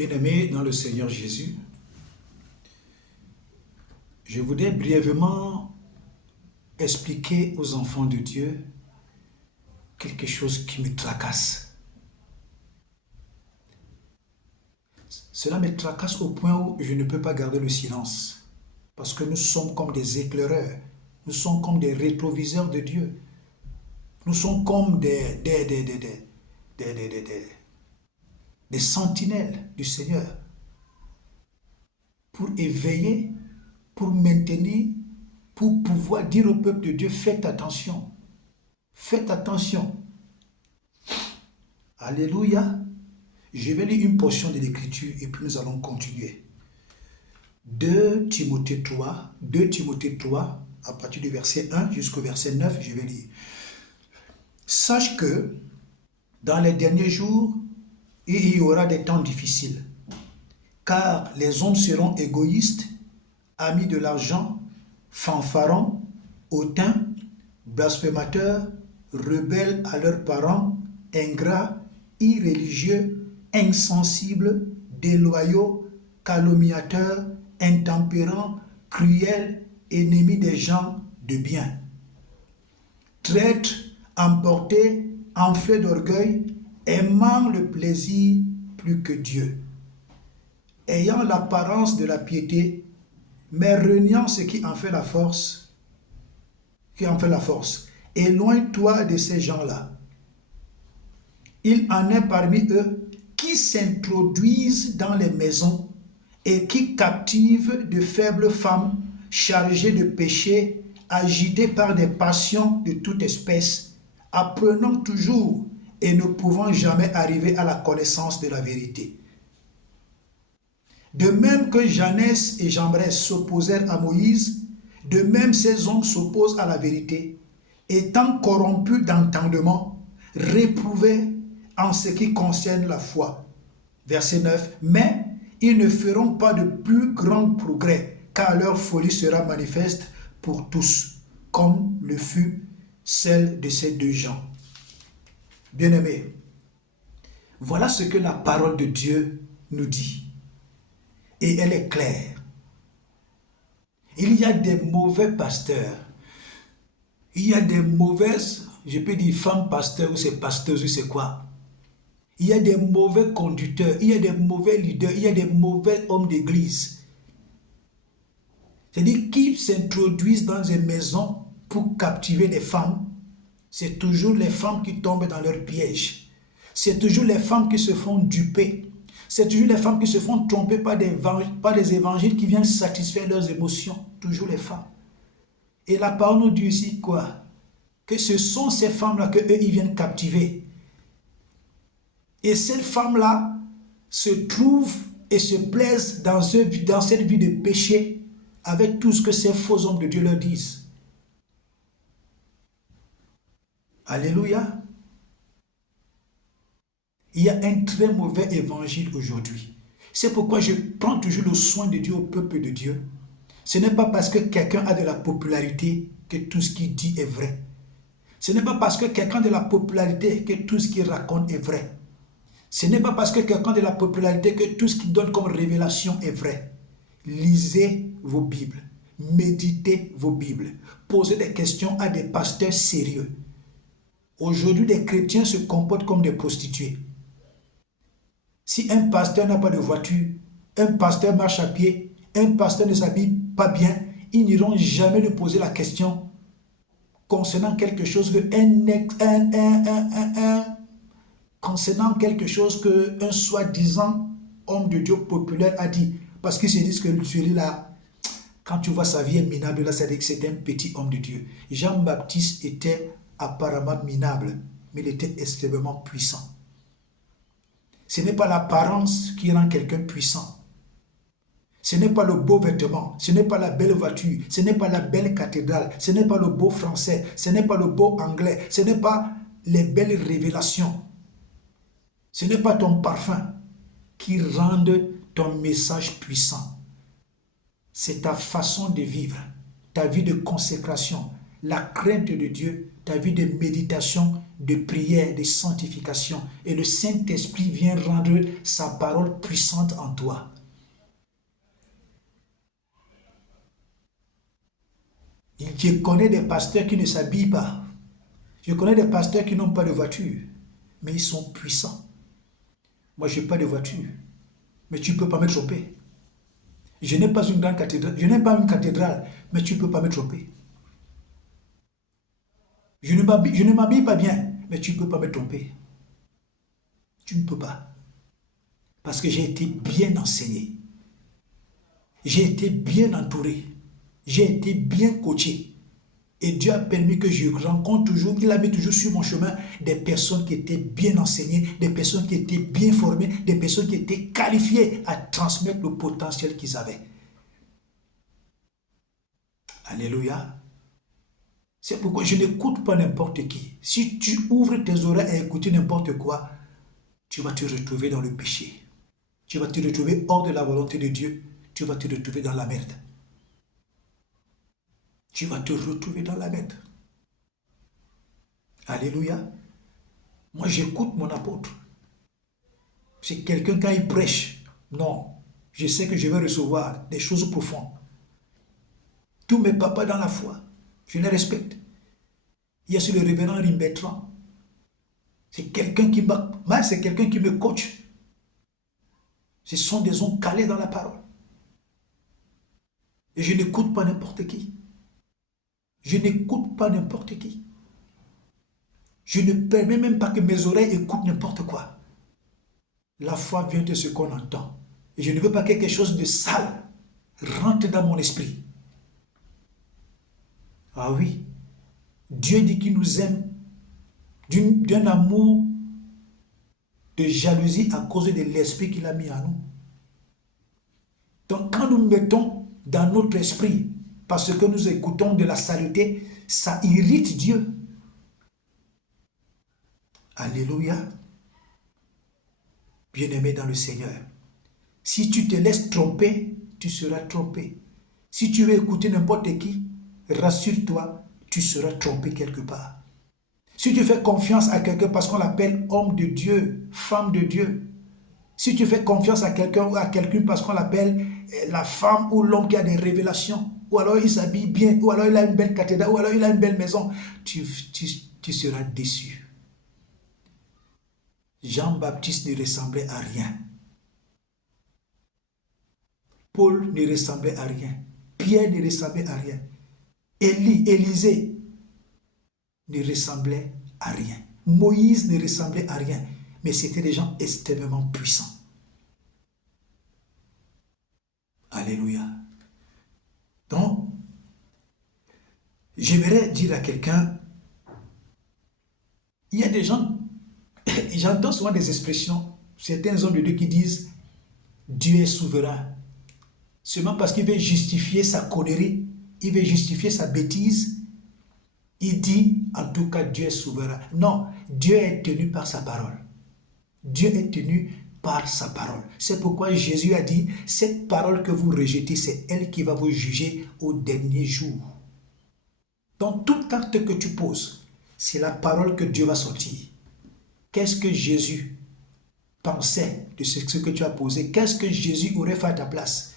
Bien-aimés dans le Seigneur Jésus, je voudrais brièvement expliquer aux enfants de Dieu quelque chose qui me tracasse. Cela me tracasse au point où je ne peux pas garder le silence. Parce que nous sommes comme des éclaireurs, nous sommes comme des rétroviseurs de Dieu. Nous sommes comme des sentinelles du Seigneur pour éveiller, pour maintenir, pour pouvoir dire au peuple de Dieu, faites attention. Faites attention. Alléluia. Je vais lire une portion de l'Écriture et puis nous allons continuer. 2 Timothée 3, à partir du verset 1 jusqu'au verset 9, je vais lire. Sache que dans les derniers jours, il y aura des temps difficiles, car les hommes seront égoïstes, amis de l'argent, fanfarons, hautains, blasphémateurs, rebelles à leurs parents, ingrats, irréligieux, insensibles, déloyaux, calomniateurs, intempérants, cruels, ennemis des gens de bien. Traîtres, emportés, enflés d'orgueil, aimant le plaisir plus que Dieu, ayant l'apparence de la piété, mais reniant ce qui en fait la force, Éloigne-toi de ces gens-là. Il en est parmi eux qui s'introduisent dans les maisons et qui captivent de faibles femmes chargées de péché, agitées par des passions de toute espèce, apprenant toujours et ne pouvant jamais arriver à la connaissance de la vérité. De même que Janès et Jambres s'opposèrent à Moïse, de même ces hommes s'opposent à la vérité, étant corrompus d'entendement, réprouvés en ce qui concerne la foi. Verset 9. Mais ils ne feront pas de plus grand progrès, car leur folie sera manifeste pour tous, comme le fut celle de ces deux gens. Bien-aimés, voilà ce que la parole de Dieu nous dit. Et elle est claire. Il y a des mauvais pasteurs. Il y a des mauvaises, je peux dire femmes pasteurs ou c'est pasteuses ou c'est quoi. Il y a des mauvais conducteurs, il y a des mauvais leaders, il y a des mauvais hommes d'église. C'est-à-dire qu'ils s'introduisent dans des maisons pour captiver les femmes. C'est toujours les femmes qui tombent dans leur piège. C'est toujours les femmes qui se font duper. C'est toujours les femmes qui se font tromper par des évangiles qui viennent satisfaire leurs émotions. Toujours les femmes. Et la parole nous dit ici quoi? Que ce sont ces femmes-là qu'eux, ils viennent captiver. Et ces femmes-là se trouvent et se plaisent dans cette vie de péché avec tout ce que ces faux hommes de Dieu leur disent. Alléluia. Il y a un très mauvais évangile aujourd'hui. C'est pourquoi je prends toujours le soin de Dieu au peuple de Dieu. Ce n'est pas parce que quelqu'un a de la popularité que tout ce qu'il dit est vrai. Ce n'est pas parce que quelqu'un a de la popularité que tout ce qu'il raconte est vrai. Ce n'est pas parce que quelqu'un a de la popularité que tout ce qu'il donne comme révélation est vrai. Lisez vos Bibles. Méditez vos Bibles. Posez des questions à des pasteurs sérieux. Aujourd'hui, les chrétiens se comportent comme des prostituées. Si un pasteur n'a pas de voiture, un pasteur marche à pied, un pasteur ne s'habille pas bien, ils n'iront jamais lui poser la question concernant quelque chose qu'un soi-disant homme de Dieu populaire a dit. Parce qu'ils se disent que celui-là, quand tu vois sa vie est minable, là, ça veut dire que c'est un petit homme de Dieu. Jean-Baptiste était apparemment minable, mais il était extrêmement puissant. Ce n'est pas l'apparence qui rend quelqu'un puissant. Ce n'est pas le beau vêtement, ce n'est pas la belle voiture, ce n'est pas la belle cathédrale, ce n'est pas le beau français, ce n'est pas le beau anglais, ce n'est pas les belles révélations. Ce n'est pas ton parfum qui rend ton message puissant. C'est ta façon de vivre, ta vie de consécration, la crainte de Dieu, ta vie de méditation, de prière, de sanctification. Et le Saint-Esprit vient rendre sa parole puissante en toi. Je connais des pasteurs qui ne s'habillent pas. Je connais des pasteurs qui n'ont pas de voiture, mais ils sont puissants. Moi, je n'ai pas de voiture, mais tu ne peux pas me tromper. Je n'ai pas une grande cathédrale, je n'ai pas une cathédrale, mais tu ne peux pas me tromper. Je ne m'habille pas bien, mais tu ne peux pas me tromper. Tu ne peux pas. Parce que j'ai été bien enseigné. J'ai été bien entouré. J'ai été bien coaché. Et Dieu a permis que je rencontre toujours, il a mis toujours sur mon chemin des personnes qui étaient bien enseignées, des personnes qui étaient bien formées, des personnes qui étaient qualifiées à transmettre le potentiel qu'ils avaient. Alléluia. C'est pourquoi je n'écoute pas n'importe qui. Si tu ouvres tes oreilles à écouter n'importe quoi, tu vas te retrouver dans le péché. Tu vas te retrouver hors de la volonté de Dieu. Tu vas te retrouver dans la merde. Tu vas te retrouver dans la merde. Alléluia. Moi, j'écoute mon apôtre. C'est quelqu'un quand il prêche. Non. Je sais que je vais recevoir des choses profondes. Tous mes papas dans la foi, je les respecte. Il y a sur le révérend Rimbertrand. C'est quelqu'un qui c'est quelqu'un qui me coach. Ce sont des hommes calés dans la parole. Et je n'écoute pas n'importe qui. Je n'écoute pas n'importe qui. Je ne permets même pas que mes oreilles écoutent n'importe quoi. La foi vient de ce qu'on entend. Et je ne veux pas que quelque chose de sale rentre dans mon esprit. Ah oui, Dieu dit qu'il nous aime d'un amour de jalousie à cause de l'esprit qu'il a mis en nous. Donc quand nous mettons dans notre esprit, parce que nous écoutons de la saleté, ça irrite Dieu. Alléluia. Bien-aimé dans le Seigneur, si tu te laisses tromper, tu seras trompé. Si tu veux écouter n'importe qui, rassure-toi, tu seras trompé quelque part. Si tu fais confiance à quelqu'un parce qu'on l'appelle homme de Dieu, femme de Dieu, si tu fais confiance à quelqu'un ou à quelqu'un parce qu'on l'appelle la femme ou l'homme qui a des révélations, ou alors il s'habille bien, ou alors il a une belle cathédrale, ou alors il a une belle maison, tu seras déçu. Jean-Baptiste ne ressemblait à rien. Paul ne ressemblait à rien. Pierre ne ressemblait à rien. Élisée ne ressemblait à rien. Moïse ne ressemblait à rien. Mais c'était des gens extrêmement puissants. Alléluia. Donc, j'aimerais dire à quelqu'un, il y a des gens, j'entends souvent des expressions, certains hommes de Dieu qui disent, Dieu est souverain. Seulement parce qu'il veut justifier sa connerie, il veut justifier sa bêtise, il dit, en tout cas, Dieu est souverain. Non, Dieu est tenu par sa parole. Dieu est tenu par sa parole. C'est pourquoi Jésus a dit, cette parole que vous rejetez, c'est elle qui va vous juger au dernier jour. Donc, tout acte que tu poses, c'est la parole que Dieu va sortir. Qu'est-ce que Jésus pensait de ce que tu as posé? Qu'est-ce que Jésus aurait fait à ta place?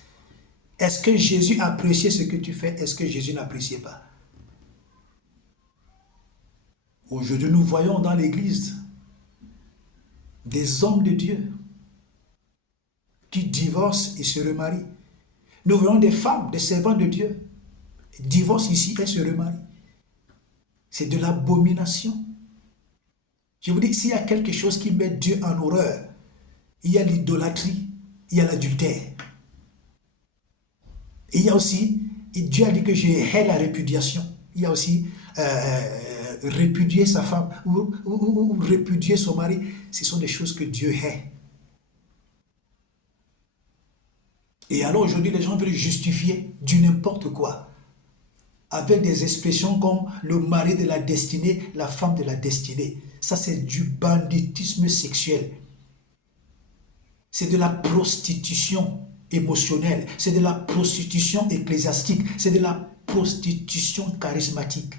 Est-ce que Jésus appréciait ce que tu fais? Est-ce que Jésus n'appréciait pas? Aujourd'hui, nous voyons dans l'église des hommes de Dieu qui divorcent et se remarient. Nous voyons des femmes, des servantes de Dieu, divorcent ici et se remarient. C'est de l'abomination. Je vous dis, s'il y a quelque chose qui met Dieu en horreur, il y a l'idolâtrie, il y a l'adultère. Et il y a aussi, et Dieu a dit que je hais la répudiation. Il y a aussi répudier sa femme ou répudier son mari. Ce sont des choses que Dieu hait. Et alors aujourd'hui, les gens veulent justifier du n'importe quoi. Avec des expressions comme le mari de la destinée, la femme de la destinée. Ça, c'est du banditisme sexuel. C'est de la prostitution émotionnelle. C'est de la prostitution ecclésiastique. C'est de la prostitution charismatique.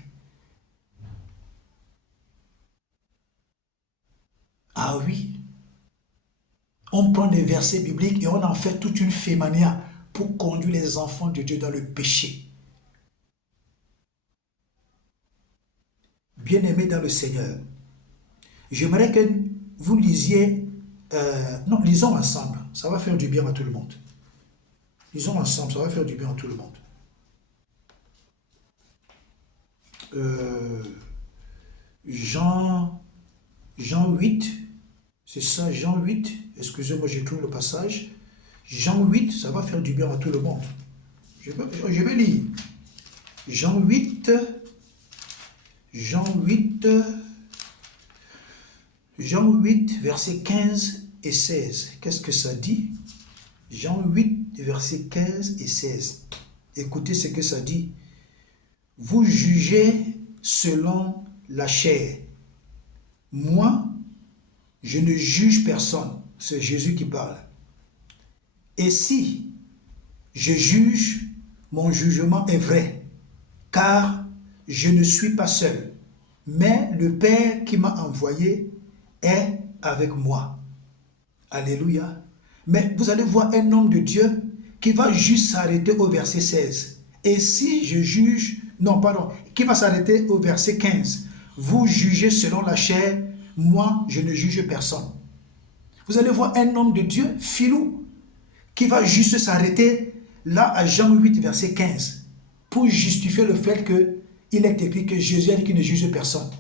Ah oui. On prend des versets bibliques et on en fait toute une fémania pour conduire les enfants de Dieu dans le péché. Bien-aimés dans le Seigneur, j'aimerais que vous lisiez, non, lisons ensemble, ça va faire du bien à tout le monde. Lisons ensemble, ça va faire du bien à tout le monde. Jean 8, c'est ça, Jean 8, excusez-moi, j'ai trouvé le passage. Jean 8, ça va faire du bien à tout le monde. Je vais lire. Jean 8, versets 15 et 16. Qu'est-ce que ça dit? Jean 8, versets 15 et 16. Écoutez ce que ça dit. Vous jugez selon la chair. Moi, je ne juge personne. C'est Jésus qui parle. Et si je juge, mon jugement est vrai, car je ne suis pas seul, mais le Père qui m'a envoyé est avec moi. Alléluia. Mais vous allez voir un homme de Dieu qui va juste s'arrêter au verset 16. Et si je juge, non pardon, qui va s'arrêter au verset 15. Vous jugez selon la chair, moi je ne juge personne. Vous allez voir un homme de Dieu, filou, qui va juste s'arrêter là à Jean 8, verset 15, pour justifier le fait qu'il est écrit que Jésus a dit qu'il ne juge personne,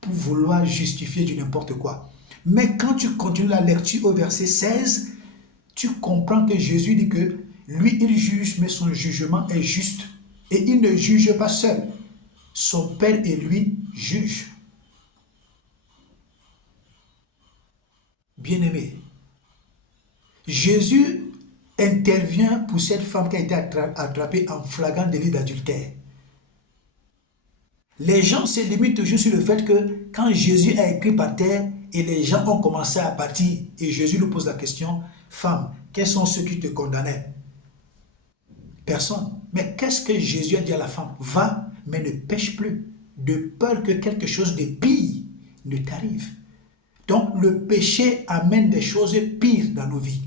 pour vouloir justifier du n'importe quoi. Mais quand tu continues la lecture au verset 16, tu comprends que Jésus dit que lui, il juge, mais son jugement est juste. Et il ne juge pas seul. Son Père et lui jugent. Bien-aimé, Jésus intervient pour cette femme qui a été attrapée en flagrant délit d'adultère. Les gens se limitent toujours sur le fait que quand Jésus a écrit par terre et les gens ont commencé à partir, et Jésus lui pose la question, femme, quels sont ceux qui te condamnaient? Personne. Mais qu'est-ce que Jésus a dit à la femme? Va, mais ne pêche plus, de peur que quelque chose de pire ne t'arrive. Donc le péché amène des choses pires dans nos vies.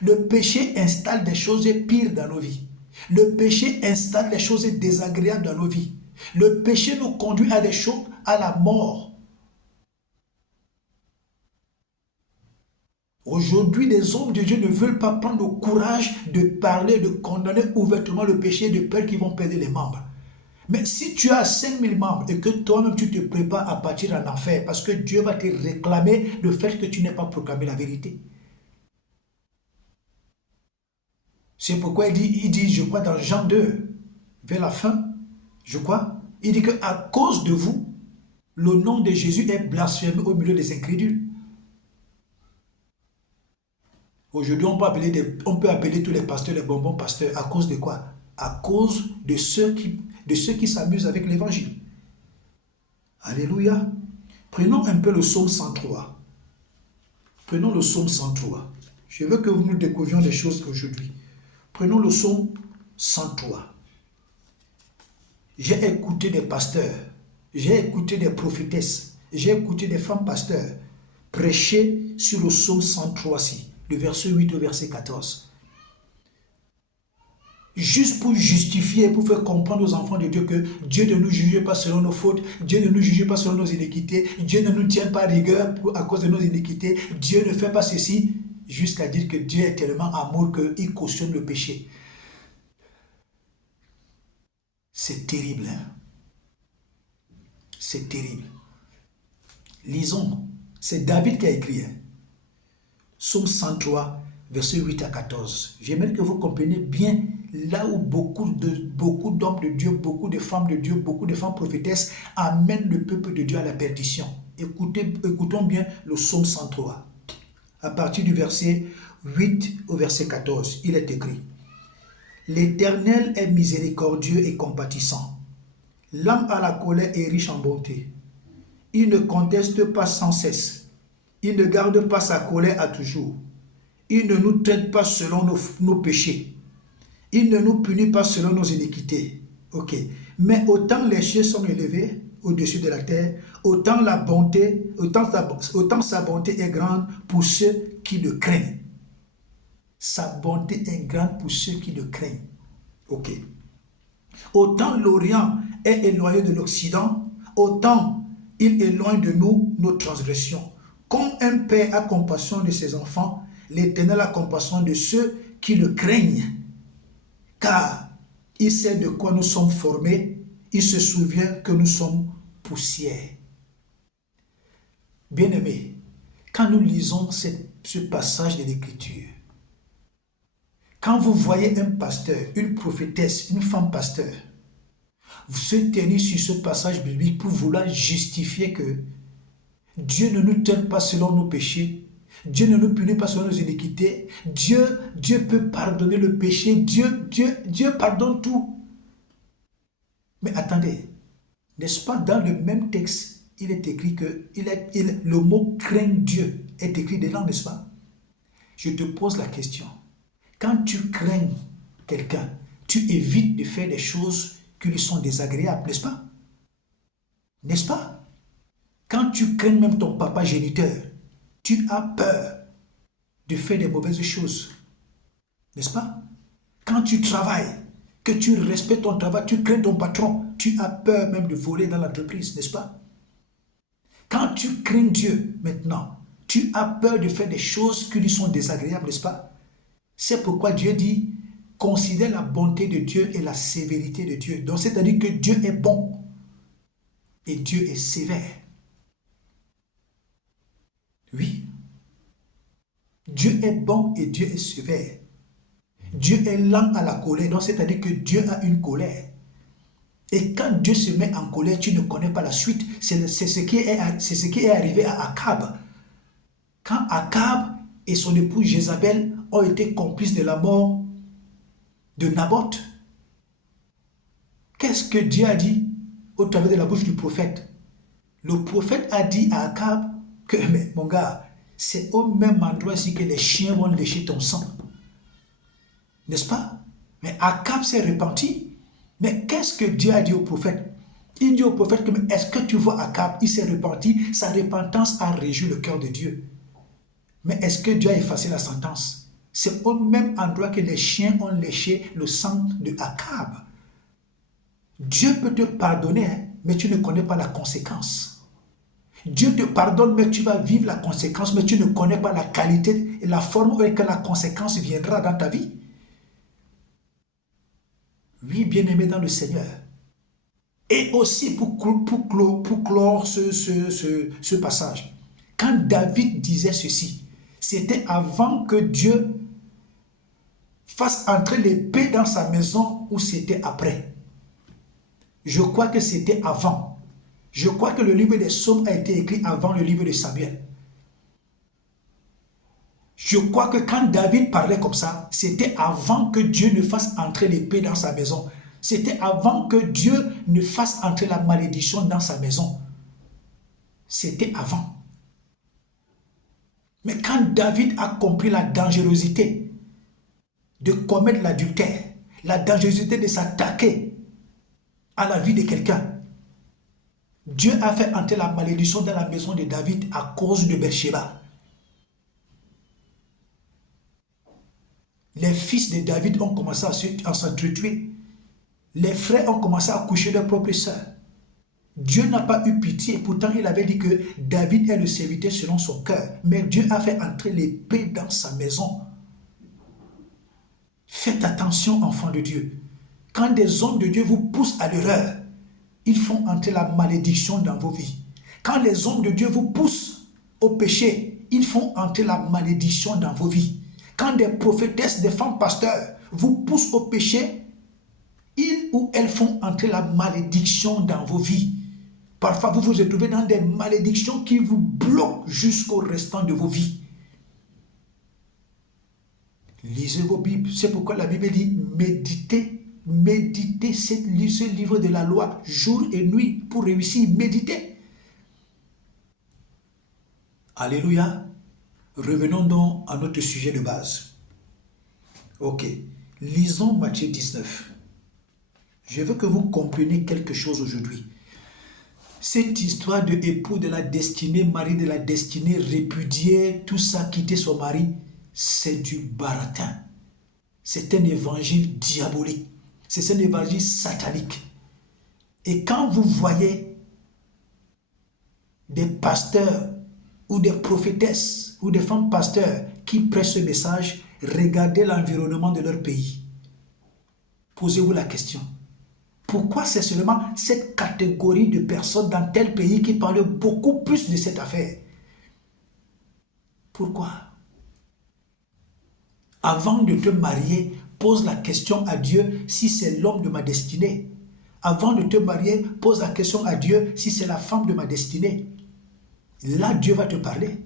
Le péché installe des choses pires dans nos vies. Le péché installe des choses désagréables dans nos vies. Le péché nous conduit à des choses, à la mort. Aujourd'hui, les hommes de Dieu ne veulent pas prendre le courage de parler, de condamner ouvertement le péché de peur qu'ils vont perdre les membres. Mais si tu as 5000 membres et que toi-même tu te prépares à partir en enfer, parce que Dieu va te réclamer le fait que tu n'aies pas proclamé la vérité. C'est pourquoi il dit, je crois dans Jean 2, vers la fin, je crois, il dit qu'à cause de vous, le nom de Jésus est blasphémé au milieu des incrédules. Aujourd'hui, on peut appeler tous les pasteurs les bonbons pasteurs. À cause de quoi? À cause de ceux qui s'amusent avec l'évangile. Alléluia. Prenons un peu le psaume 103. Prenons le psaume 103. Je veux que nous découvrions des choses aujourd'hui. Prenons le psaume 103. J'ai écouté des pasteurs, j'ai écouté des prophétesses, j'ai écouté des femmes pasteurs prêcher sur le psaume 103-ci, le verset 8 au verset 14. Juste pour justifier, pour faire comprendre aux enfants de Dieu que Dieu ne nous juge pas selon nos fautes, Dieu ne nous juge pas selon nos iniquités, Dieu ne nous tient pas à rigueur à cause de nos iniquités, Dieu ne fait pas ceci, jusqu'à dire que Dieu est tellement amour qu'il cautionne le péché. C'est terrible, hein? C'est terrible. Lisons. C'est David qui a écrit, hein? Psaume 103, versets 8 à 14. J'aimerais que vous compreniez bien là où beaucoup d'hommes de Dieu, beaucoup de femmes de Dieu, beaucoup de femmes prophétesses amènent le peuple de Dieu à la perdition. Écoutons bien le psaume 103. À partir du verset 8 au verset 14, il est écrit: L'Éternel est miséricordieux et compatissant, lent à la colère et riche en bonté. Il ne conteste pas sans cesse. Il ne garde pas sa colère à toujours. Il ne nous traite pas selon nos péchés. Il ne nous punit pas selon nos iniquités. Ok. Mais autant les cieux sont élevés au-dessus de la terre, autant sa bonté est grande pour ceux qui le craignent. Sa bonté est grande pour ceux qui le craignent. Ok. Autant l'Orient est éloigné de l'Occident, autant il éloigne de nous nos transgressions. Comme un père a compassion de ses enfants, l'Éternel a compassion de ceux qui le craignent. Car il sait de quoi nous sommes formés, il se souvient que nous sommes poussière. Bien-aimés, quand nous lisons ce passage de l'Écriture, quand vous voyez un pasteur, une prophétesse, une femme pasteur, vous se tenir sur ce passage biblique pour vouloir justifier que Dieu ne nous traite pas selon nos péchés, Dieu ne nous punit pas selon nos iniquités, Dieu peut pardonner le péché, Dieu pardonne tout. Mais attendez, n'est-ce pas dans le même texte, il est écrit que le mot craindre Dieu est écrit dedans, n'est-ce pas? Je te pose la question. Quand tu crains quelqu'un, tu évites de faire des choses qui lui sont désagréables, n'est-ce pas? N'est-ce pas? Quand tu crains même ton papa géniteur, tu as peur de faire des mauvaises choses, n'est-ce pas? Quand tu travailles, que tu respectes ton travail, tu crains ton patron, tu as peur même de voler dans l'entreprise, n'est-ce pas? Quand tu crains Dieu maintenant, tu as peur de faire des choses qui lui sont désagréables, n'est-ce pas? C'est pourquoi Dieu dit, considère la bonté de Dieu et la sévérité de Dieu. Donc c'est-à-dire que Dieu est bon et Dieu est sévère. Oui. Dieu est bon et Dieu est sévère. Dieu est lent à la colère, donc c'est-à-dire que Dieu a une colère. Et quand Dieu se met en colère, tu ne connais pas la suite. C'est ce qui est arrivé à Akab. Quand Akab et son épouse Jézabel ont été complices de la mort de Naboth, qu'est-ce que Dieu a dit au travers de la bouche du prophète? Le prophète a dit à Akab que, mais mon gars, c'est au même endroit ici que les chiens vont lécher ton sang. N'est-ce pas? Mais Akab s'est repenti. Mais qu'est-ce que Dieu a dit au prophète? Il dit au prophète que, est-ce que tu vois Akab? Il s'est repenti. Sa repentance a réjoui le cœur de Dieu. Mais est-ce que Dieu a effacé la sentence? C'est au même endroit que les chiens ont léché le sang de Akab. Dieu peut te pardonner, hein, mais tu ne connais pas la conséquence. Dieu te pardonne, mais tu vas vivre la conséquence, mais tu ne connais pas la qualité et la forme où que la conséquence viendra dans ta vie. Oui, bien-aimé dans le Seigneur. Et aussi pour clore ce passage, quand David disait ceci, c'était avant que Dieu fasse entrer l'épée dans sa maison ou c'était après? Je crois que c'était avant. Je crois que le livre des Psaumes a été écrit avant le livre de Samuel. Je crois que quand David parlait comme ça, c'était avant que Dieu ne fasse entrer l'épée dans sa maison. C'était avant que Dieu ne fasse entrer la malédiction dans sa maison. C'était avant. Mais quand David a compris la dangerosité de commettre l'adultère, la dangerosité de s'attaquer à la vie de quelqu'un, Dieu a fait entrer la malédiction dans la maison de David à cause de Bathsheba. Les fils de David ont commencé à s'entretuer. Les frères ont commencé à coucher leurs propres sœurs. Dieu n'a pas eu pitié. Pourtant, il avait dit que David est le serviteur selon son cœur. Mais Dieu a fait entrer l'épée dans sa maison. Faites attention, enfants de Dieu. Quand des hommes de Dieu vous poussent à l'erreur, ils font entrer la malédiction dans vos vies. Quand les hommes de Dieu vous poussent au péché, ils font entrer la malédiction dans vos vies. Quand des prophétesses, des femmes pasteurs vous poussent au péché, ils ou elles font entrer la malédiction dans vos vies. Parfois, vous vous retrouvez dans des malédictions qui vous bloquent jusqu'au restant de vos vies. Lisez vos Bibles. C'est pourquoi la Bible dit méditez ce livre de la loi jour et nuit pour réussir. Méditez. Alléluia. Revenons donc à notre sujet de base. Ok. Lisons Matthieu 19. Je veux que vous compreniez quelque chose aujourd'hui. Cette histoire de époux de la destinée, mari de la destinée, répudié, tout ça, quitter son mari, c'est du baratin. C'est un évangile diabolique. C'est un évangile satanique. Et quand vous voyez des pasteurs ou des prophétesses ou des femmes pasteurs qui prêchent ce message, regardez l'environnement de leur pays. Posez-vous la question. Pourquoi c'est seulement cette catégorie de personnes dans tel pays qui parlent beaucoup plus de cette affaire? Pourquoi? Avant de te marier, pose la question à Dieu si c'est l'homme de ma destinée. Avant de te marier, pose la question à Dieu si c'est la femme de ma destinée. Là, Dieu va te parler.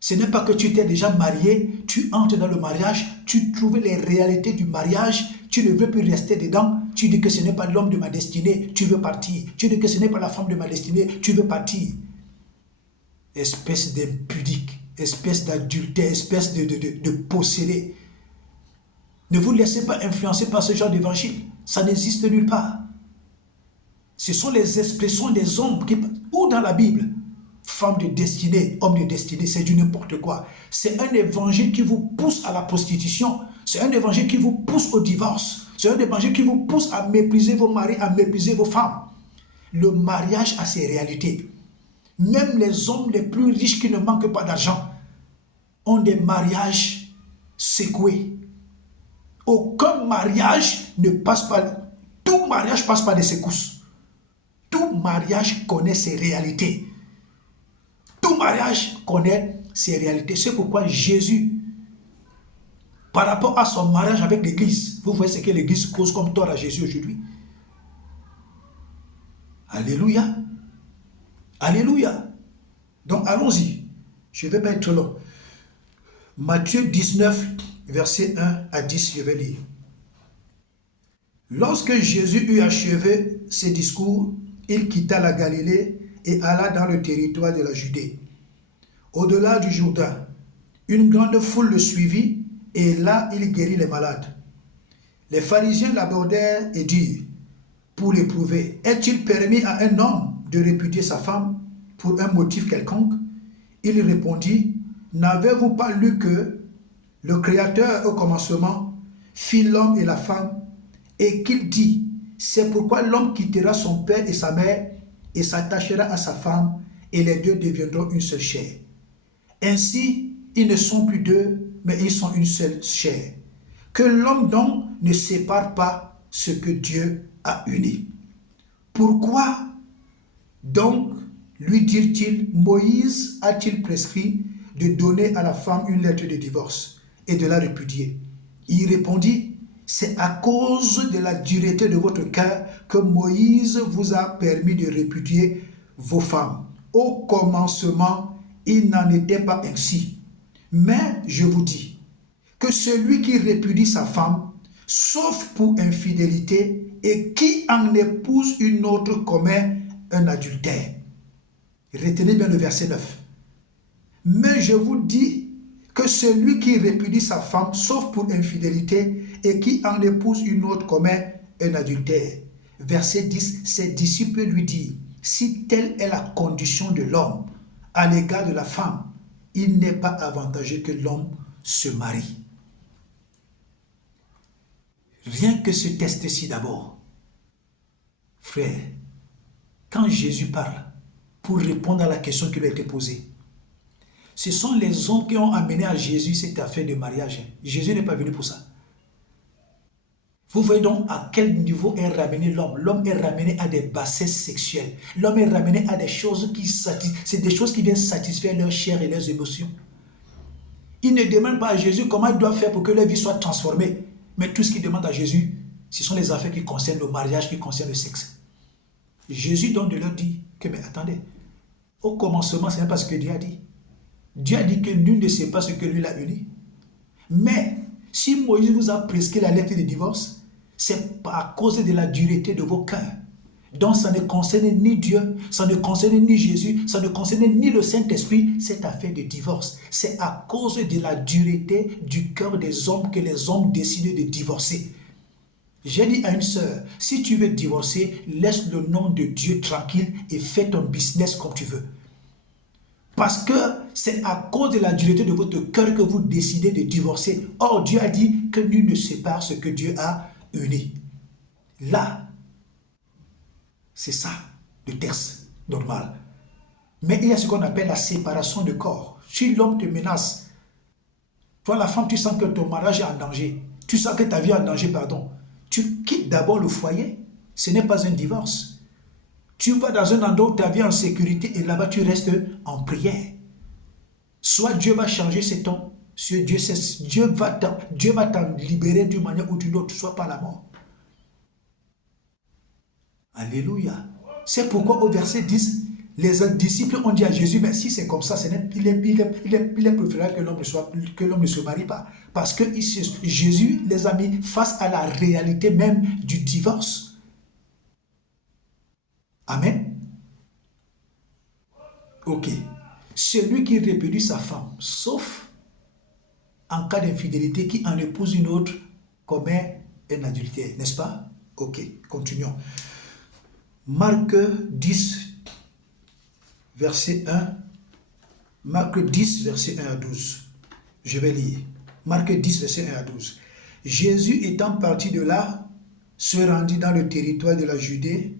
Ce n'est pas que tu t'es déjà marié, tu entres dans le mariage, tu trouves les réalités du mariage, tu ne veux plus rester dedans, tu dis que ce n'est pas l'homme de ma destinée, tu veux partir. Tu dis que ce n'est pas la femme de ma destinée, tu veux partir. Espèce d'impudique, espèce d'adultère, espèce de possédé. Ne vous laissez pas influencer par ce genre d'évangile. Ça n'existe nulle part. Ce sont les expressions des hommes qui... Ou dans la Bible, femme de destinée, homme de destinée, c'est du n'importe quoi. C'est un évangile qui vous pousse à la prostitution. C'est un évangile qui vous pousse au divorce. C'est un évangile qui vous pousse à mépriser vos maris, à mépriser vos femmes. Le mariage a ses réalités. Même les hommes les plus riches qui ne manquent pas d'argent ont des mariages secoués. Aucun mariage ne passe pas... Tout mariage passe par des secousses. Tout mariage connaît ses réalités. Tout mariage connaît ses réalités. C'est pourquoi Jésus, par rapport à son mariage avec l'Église, vous voyez ce que l'Église cause comme tort à Jésus aujourd'hui. Alléluia. Alléluia. Donc allons-y. Je ne vais pas être long. Matthieu 19, verset 1 à 10, je vais lire. Lorsque Jésus eut achevé ses discours, il quitta la Galilée et alla dans le territoire de la Judée. Au-delà du Jourdain, une grande foule le suivit et là il guérit les malades. Les pharisiens l'abordèrent et dirent, pour l'éprouver, est-il permis à un homme de répudier sa femme pour un motif quelconque? Il répondit, n'avez-vous pas lu que le Créateur au commencement fit l'homme et la femme et qu'il dit, c'est pourquoi l'homme quittera son père et sa mère et s'attachera à sa femme et les deux deviendront une seule chair. Ainsi, ils ne sont plus deux, mais ils sont une seule chair. Que l'homme donc ne sépare pas ce que Dieu a uni. Pourquoi donc, lui dirent-ils, Moïse a-t-il prescrit de donner à la femme une lettre de divorce et de la répudier? Il répondit, c'est à cause de la dureté de votre cœur que Moïse vous a permis de répudier vos femmes. Au commencement, il n'en était pas ainsi. Mais je vous dis que celui qui répudie sa femme, sauf pour infidélité, et qui en épouse une autre commet un adultère. Retenez bien le verset 9. Mais je vous dis que celui qui répudie sa femme, sauf pour infidélité, et qui en épouse une autre commet un adultère. Verset 10, ses disciples lui disent, si telle est la condition de l'homme à l'égard de la femme, il n'est pas avantageux que l'homme se marie. Rien que ce test-ci d'abord. Frère, quand Jésus parle pour répondre à la question qui lui a été posée, ce sont les hommes qui ont amené à Jésus cette affaire de mariage. Jésus n'est pas venu pour ça. Vous voyez donc à quel niveau est ramené l'homme. L'homme est ramené à des bassesses sexuelles. L'homme est ramené à des choses c'est des choses qui viennent satisfaire leur chair et leurs émotions. Ils ne demandent pas à Jésus comment ils doivent faire pour que leur vie soit transformée. Mais tout ce qu'ils demandent à Jésus, ce sont les affaires qui concernent le mariage, qui concernent le sexe. Jésus donc de leur dit que, mais attendez, au commencement, ce n'est pas ce que Dieu a dit. Dieu a dit que nul ne sait pas ce que lui l'a uni. Mais, si Moïse vous a prescrit la lettre de divorce, c'est à cause de la dureté de vos cœurs. Donc ça ne concerne ni Dieu, ça ne concerne ni Jésus, ça ne concerne ni le Saint-Esprit, cette affaire de divorce. C'est à cause de la dureté du cœur des hommes que les hommes décident de divorcer. J'ai dit à une sœur, si tu veux divorcer, laisse le nom de Dieu tranquille et fais ton business comme tu veux. Parce que c'est à cause de la dureté de votre cœur que vous décidez de divorcer. Or, Dieu a dit que nul ne sépare ce que Dieu a uni. Là, c'est ça, le texte normal. Mais il y a ce qu'on appelle la séparation de corps. Si l'homme te menace, toi la femme, tu sens que ton mariage est en danger, tu sens que ta vie est en danger, pardon, tu quittes d'abord le foyer. Ce n'est pas un divorce. Tu vas dans un endroit où ta vie est en sécurité et là-bas tu restes en prière. Soit Dieu va changer cet homme, soit Dieu va t'en libérer d'une manière ou d'une autre, soit par la mort. Alléluia. C'est pourquoi au verset 10, les disciples ont dit à Jésus, mais si c'est comme ça, il est préférable que l'homme ne se marie pas. Parce que Jésus les a mis face à la réalité même du divorce. Amen. Ok. Celui qui répudie sa femme, sauf en cas d'infidélité, qui en épouse une autre, commet un adultère, n'est-ce pas? Ok, continuons. Marc 10, verset 1. Marc 10, verset 1 à 12. Je vais lire. Marc 10, verset 1 à 12. Jésus étant parti de là, se rendit dans le territoire de la Judée,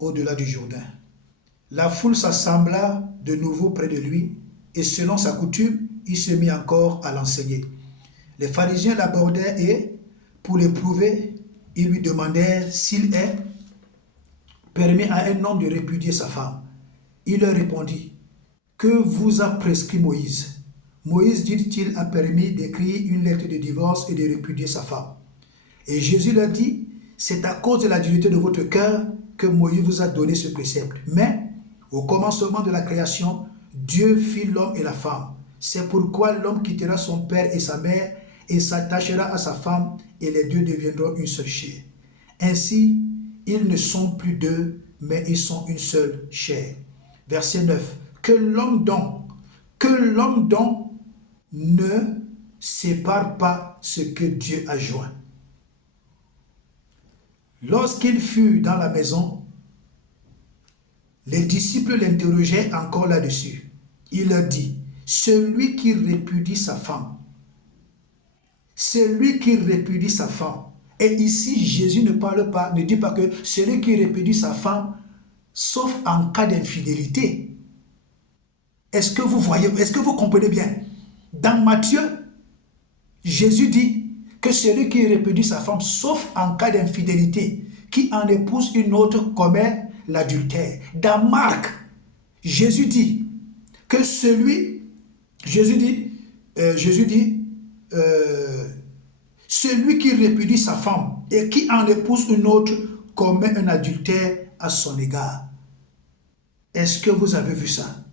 au-delà du Jourdain. La foule s'assembla de nouveau près de lui, et selon sa coutume, il se mit encore à l'enseigner. Les pharisiens l'abordèrent et, pour l'éprouver, ils lui demandèrent s'il est permis à un homme de répudier sa femme. Il leur répondit, que vous a prescrit Moïse? Moïse, dit-il, a permis d'écrire une lettre de divorce et de répudier sa femme. Et Jésus leur dit, c'est à cause de la dureté de votre cœur que Moïse vous a donné ce précepte. Mais, au commencement de la création, Dieu fit l'homme et la femme. C'est pourquoi l'homme quittera son père et sa mère et s'attachera à sa femme et les deux deviendront une seule chair. Ainsi, ils ne sont plus deux, mais ils sont une seule chair. Verset 9. Que l'homme donc ne sépare pas ce que Dieu a joint. Lorsqu'il fut dans la maison, les disciples l'interrogeaient encore là-dessus. Il leur dit, celui qui répudie sa femme, et ici Jésus ne dit pas que celui qui répudie sa femme, sauf en cas d'infidélité. Est-ce que vous voyez, est-ce que vous comprenez bien? Dans Matthieu, Jésus dit que celui qui répudie sa femme, sauf en cas d'infidélité, qui en épouse une autre, commet l'adultère. Dans Marc, Jésus dit que celui qui répudie sa femme et qui en épouse une autre commet un adultère à son égard. Est-ce que vous avez vu ça?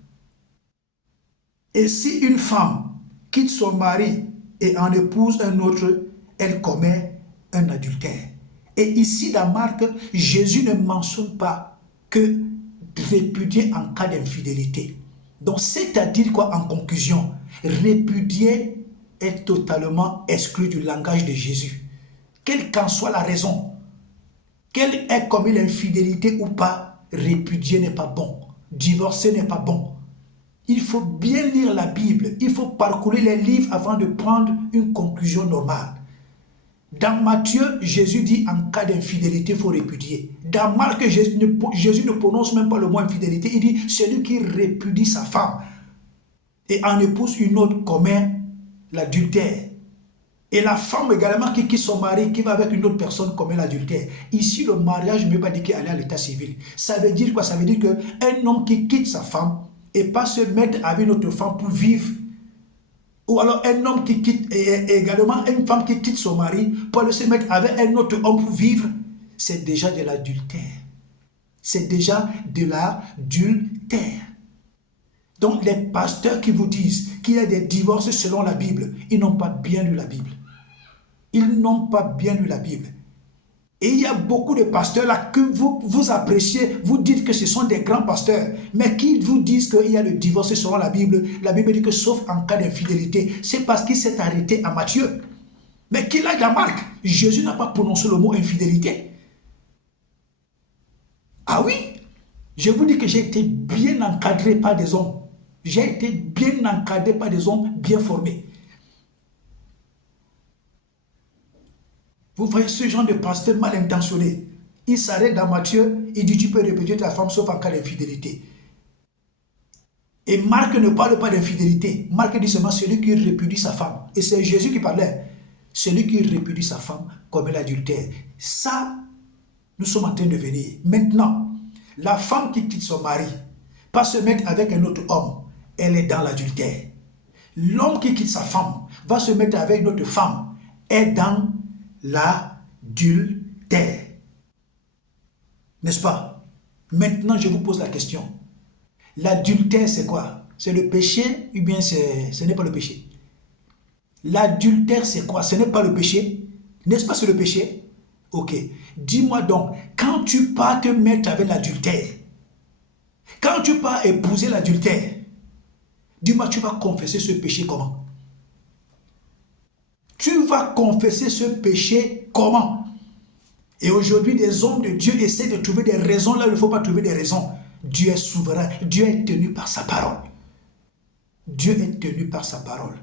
Et si une femme quitte son mari et en épouse un autre, elle commet un adultère. Et ici dans Marc, Jésus ne mentionne pas que répudier en cas d'infidélité. Donc c'est-à-dire quoi en conclusion? Répudier est totalement exclu du langage de Jésus. Quelle qu'en soit la raison, quelle est commis l'infidélité ou pas, répudier n'est pas bon. Divorcer n'est pas bon. Il faut bien lire la Bible. Il faut parcourir les livres avant de prendre une conclusion normale. Dans Matthieu, Jésus dit en cas d'infidélité, il faut répudier. Dans Marc, Jésus ne prononce même pas le mot infidélité. Il dit celui qui répudie sa femme et en épouse une autre commet l'adultère. Et la femme également qui quitte son mari, qui va avec une autre personne commet l'adultère. Ici, le mariage ne veut pas dire qu'il est à l'état civil. Ça veut dire quoi? Ça veut dire qu'un homme qui quitte sa femme et pas se mettre avec une autre femme pour vivre. Ou alors un homme qui quitte, et également une femme qui quitte son mari pour aller se mettre avec un autre homme pour vivre, c'est déjà de l'adultère. C'est déjà de l'adultère. Donc les pasteurs qui vous disent qu'il y a des divorces selon la Bible, ils n'ont pas bien lu la Bible. Ils n'ont pas bien lu la Bible. Et il y a beaucoup de pasteurs là que vous appréciez, vous dites que ce sont des grands pasteurs, mais qui vous disent qu'il y a le divorce selon la Bible dit que sauf en cas d'infidélité, c'est parce qu'il s'est arrêté à Matthieu. Mais qu'il aille dans Marc, Jésus n'a pas prononcé le mot infidélité. Ah oui, je vous dis que j'ai été bien encadré par des hommes. J'ai été bien encadré par des hommes bien formés. Vous voyez ce genre de pasteur mal intentionné. Il s'arrête dans Matthieu, il dit tu peux répudier ta femme sauf en cas d'infidélité. Et Marc ne parle pas d'infidélité. Marc dit seulement celui qui répudie sa femme. Et c'est Jésus qui parlait. Celui qui répudie sa femme comme l'adultère. Ça, nous sommes en train de venir. Maintenant, la femme qui quitte son mari, pas se mettre avec un autre homme, elle est dans l'adultère. L'homme qui quitte sa femme, va se mettre avec une autre femme, est dans l'adultère. N'est-ce pas? Maintenant, je vous pose la question. L'adultère, c'est quoi? C'est le péché ou bien ce n'est pas le péché? L'adultère, c'est quoi? Ce n'est pas le péché? N'est-ce pas c'est le péché? Ok. Dis-moi donc, quand tu pars te mettre avec l'adultère, quand tu pars épouser l'adultère, dis-moi, tu vas confesser ce péché comment? Tu vas confesser ce péché comment? Et aujourd'hui, des hommes de Dieu essaient de trouver des raisons là où il ne faut pas trouver des raisons. Dieu est souverain. Dieu est tenu par sa parole. Dieu est tenu par sa parole.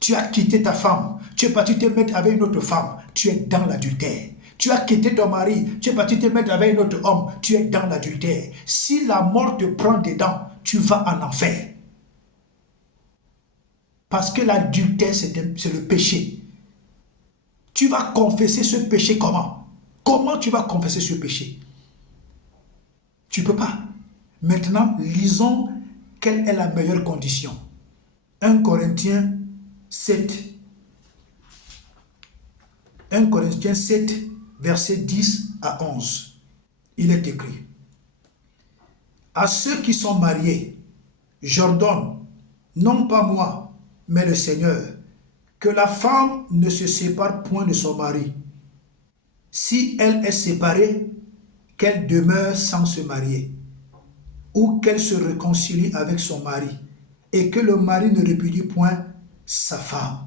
Tu as quitté ta femme. Tu es parti te mettre avec une autre femme. Tu es dans l'adultère. Tu as quitté ton mari. Tu es parti te mettre avec un autre homme. Tu es dans l'adultère. Si la mort te prend dedans, tu vas en enfer. Parce que l'adultère, c'est le péché. Tu vas confesser ce péché comment? Comment tu vas confesser ce péché? Tu ne peux pas. Maintenant, lisons quelle est la meilleure condition. 1 Corinthiens 7. 1 Corinthiens 7, versets 10 à 11. Il est écrit: à ceux qui sont mariés, j'ordonne, non pas moi, mais le Seigneur, que la femme ne se sépare point de son mari. Si elle est séparée, qu'elle demeure sans se marier, ou qu'elle se réconcilie avec son mari, et que le mari ne répudie point sa femme.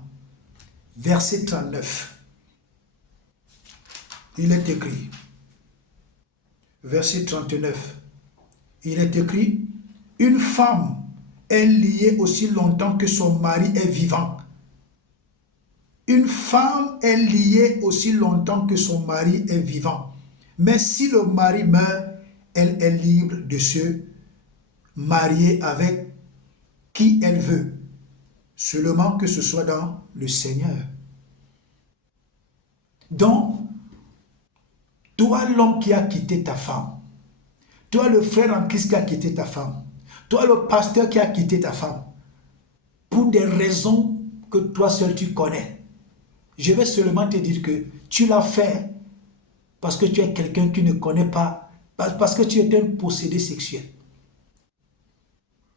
Verset 39. Il est écrit, verset 39, il est écrit, une femme est liée aussi longtemps que son mari est vivant. Une femme est liée aussi longtemps que son mari est vivant. Mais si le mari meurt, elle est libre de se marier avec qui elle veut, seulement que ce soit dans le Seigneur. Donc, toi l'homme qui a quitté ta femme, toi le frère en Christ qui a quitté ta femme, toi le pasteur qui a quitté ta femme, pour des raisons que toi seul tu connais, je vais seulement te dire que tu l'as fait parce que tu es quelqu'un qui ne connaît pas, parce que tu es un possédé sexuel.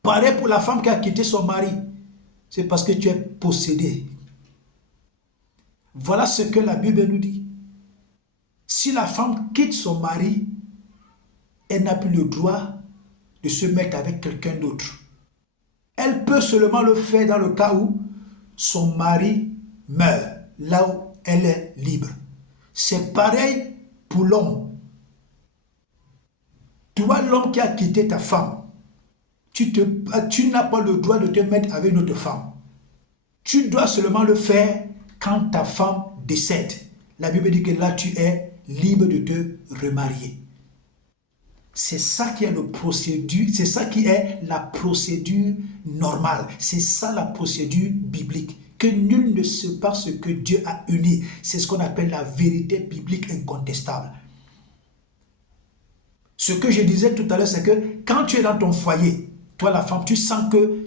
Pareil pour la femme qui a quitté son mari, c'est parce que tu es possédé. Voilà ce que la Bible nous dit. Si la femme quitte son mari, elle n'a plus le droit de se mettre avec quelqu'un d'autre. Elle peut seulement le faire dans le cas où son mari meurt, là où elle est libre. C'est pareil pour l'homme. Toi, l'homme qui a quitté ta femme, tu n'as pas le droit de te mettre avec une autre femme. Tu dois seulement le faire quand ta femme décède. La Bible dit que là, tu es libre de te remarier. C'est ça qui est c'est ça qui est la procédure normale. C'est ça la procédure biblique. Que nul ne sépare ce que Dieu a uni. C'est ce qu'on appelle la vérité biblique incontestable. Ce que je disais tout à l'heure, c'est que quand tu es dans ton foyer, toi la femme, tu sens que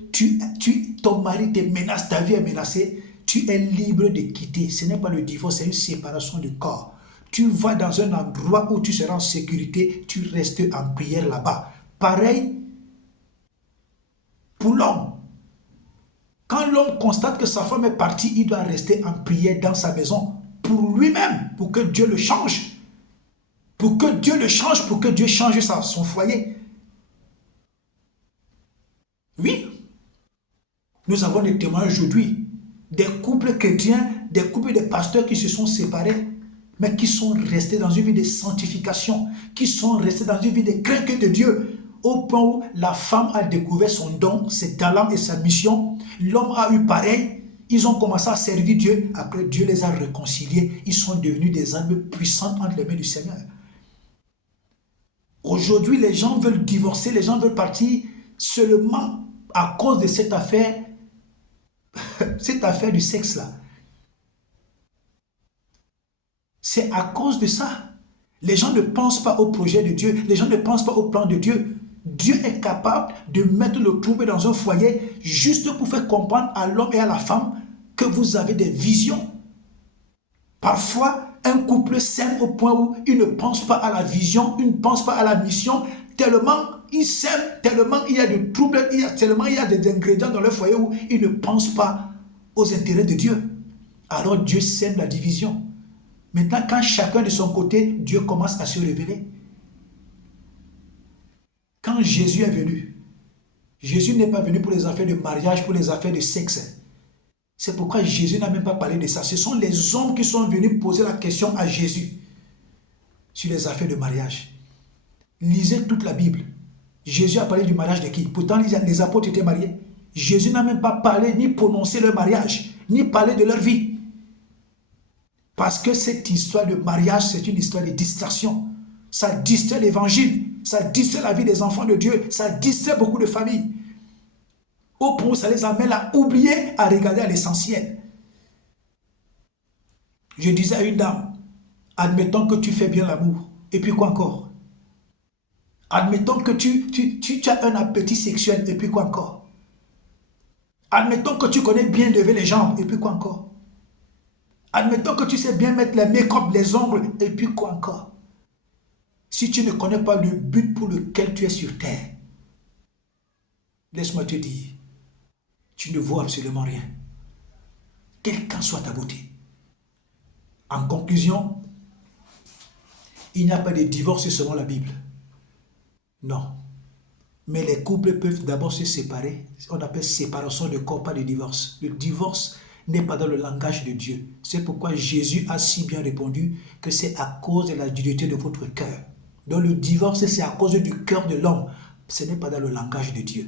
ton mari te menace, ta vie est menacée, tu es libre de quitter. Ce n'est pas le divorce, c'est une séparation du corps. Tu vas dans un endroit où tu seras en sécurité, tu restes en prière là-bas. Pareil pour l'homme. Quand l'homme constate que sa femme est partie, il doit rester en prière dans sa maison pour lui-même, pour que Dieu le change. Pour que Dieu le change, pour que Dieu change son foyer. Oui, nous avons des témoins aujourd'hui, des couples chrétiens des couples de pasteurs qui se sont séparés, mais qui sont restés dans une vie de sanctification, qui sont restés dans une vie de crainte de Dieu, au point où la femme a découvert son don, ses talents et sa mission. L'homme a eu pareil. Ils ont commencé à servir Dieu. Après, Dieu les a réconciliés. Ils sont devenus des armes puissantes entre les mains du Seigneur. Aujourd'hui, les gens veulent divorcer, les gens veulent partir seulement à cause de cette affaire du sexe-là. C'est à cause de ça. Les gens ne pensent pas au projet de Dieu. Les gens ne pensent pas au plan de Dieu. Dieu est capable de mettre le trouble dans un foyer juste pour faire comprendre à l'homme et à la femme que vous avez des visions. Parfois, un couple s'aime au point où il ne pense pas à la vision, il ne pense pas à la mission, tellement ils s'aiment, tellement il y a de troubles, tellement il y a des ingrédients dans le foyer où ils ne pensent pas aux intérêts de Dieu. Alors Dieu sème la division. Maintenant, quand chacun de son côté, Dieu commence à se révéler. Quand Jésus est venu, Jésus n'est pas venu pour les affaires de mariage, pour les affaires de sexe. C'est pourquoi Jésus n'a même pas parlé de ça. Ce sont les hommes qui sont venus poser la question à Jésus sur les affaires de mariage. Lisez toute la Bible. Jésus a parlé du mariage de qui? Pourtant, les apôtres étaient mariés. Jésus n'a même pas parlé ni prononcé leur mariage, ni parlé de leur vie. Parce que cette histoire de mariage, c'est une histoire de distraction. Ça distrait l'évangile. Ça distrait la vie des enfants de Dieu. Ça distrait beaucoup de familles. Au point où ça les amène à oublier, à regarder à l'essentiel. Je disais à une dame, admettons que tu fais bien l'amour. Et puis quoi encore? Admettons que tu as un appétit sexuel. Et puis quoi encore? Admettons que tu connais bien lever les jambes. Et puis quoi encore? Admettons que tu sais bien mettre les make-up, les ongles. Et puis quoi encore? Si tu ne connais pas le but pour lequel tu es sur terre, laisse-moi te dire, tu ne vaux absolument rien. Quelle qu'en soit ta beauté. En conclusion, il n'y a pas de divorce selon la Bible. Non. Mais les couples peuvent d'abord se séparer. On appelle séparation de corps, pas de divorce. Le divorce n'est pas dans le langage de Dieu. C'est pourquoi Jésus a si bien répondu que c'est à cause de la dureté de votre cœur. Donc le divorce, c'est à cause du cœur de l'homme. Ce n'est pas dans le langage de Dieu.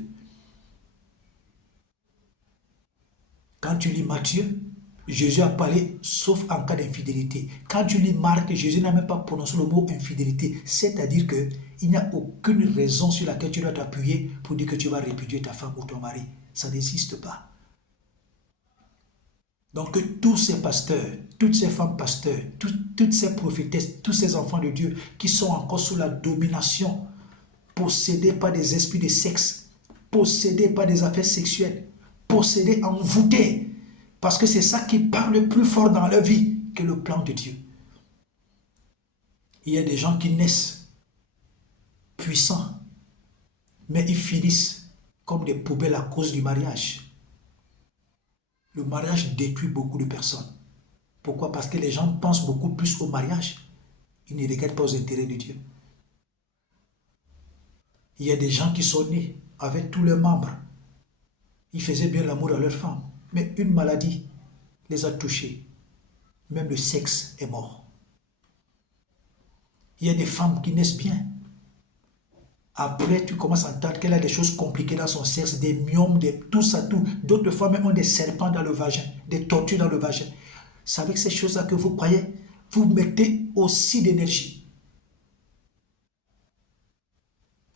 Quand tu lis Matthieu, Jésus a parlé sauf en cas d'infidélité. Quand tu lis Marc, Jésus n'a même pas prononcé le mot infidélité. C'est-à-dire qu'il n'y a aucune raison sur laquelle tu dois t'appuyer pour dire que tu vas répudier ta femme ou ton mari. Ça n'existe pas. Donc tous ces pasteurs, toutes ces femmes pasteurs, toutes ces prophétesses, tous ces enfants de Dieu qui sont encore sous la domination, possédés par des esprits de sexe, possédés par des affaires sexuelles, possédés, envoûtés, parce que c'est ça qui parle le plus fort dans leur vie que le plan de Dieu. Il y a des gens qui naissent puissants, mais ils finissent comme des poubelles à cause du mariage. Le mariage détruit beaucoup de personnes. Pourquoi? Parce que les gens pensent beaucoup plus au mariage. Ils ne regardent pas aux intérêts de Dieu. Il y a des gens qui sont nés avec tous leurs membres. Ils faisaient bien l'amour à leur femme. Mais une maladie les a touchés. Même le sexe est mort. Il y a des femmes qui naissent bien. Après, tu commences à entendre qu'elle a des choses compliquées dans son sexe, des myomes, tout ça, tout. D'autres femmes ont des serpents dans le vagin, des tortues dans le vagin. C'est avec ces choses-là que vous croyez, vous mettez aussi d'énergie.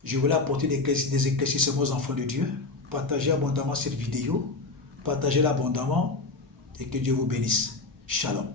Je voulais apporter des éclaircissements aux enfants de Dieu. Partagez abondamment cette vidéo. Partagez-la abondamment et que Dieu vous bénisse. Shalom.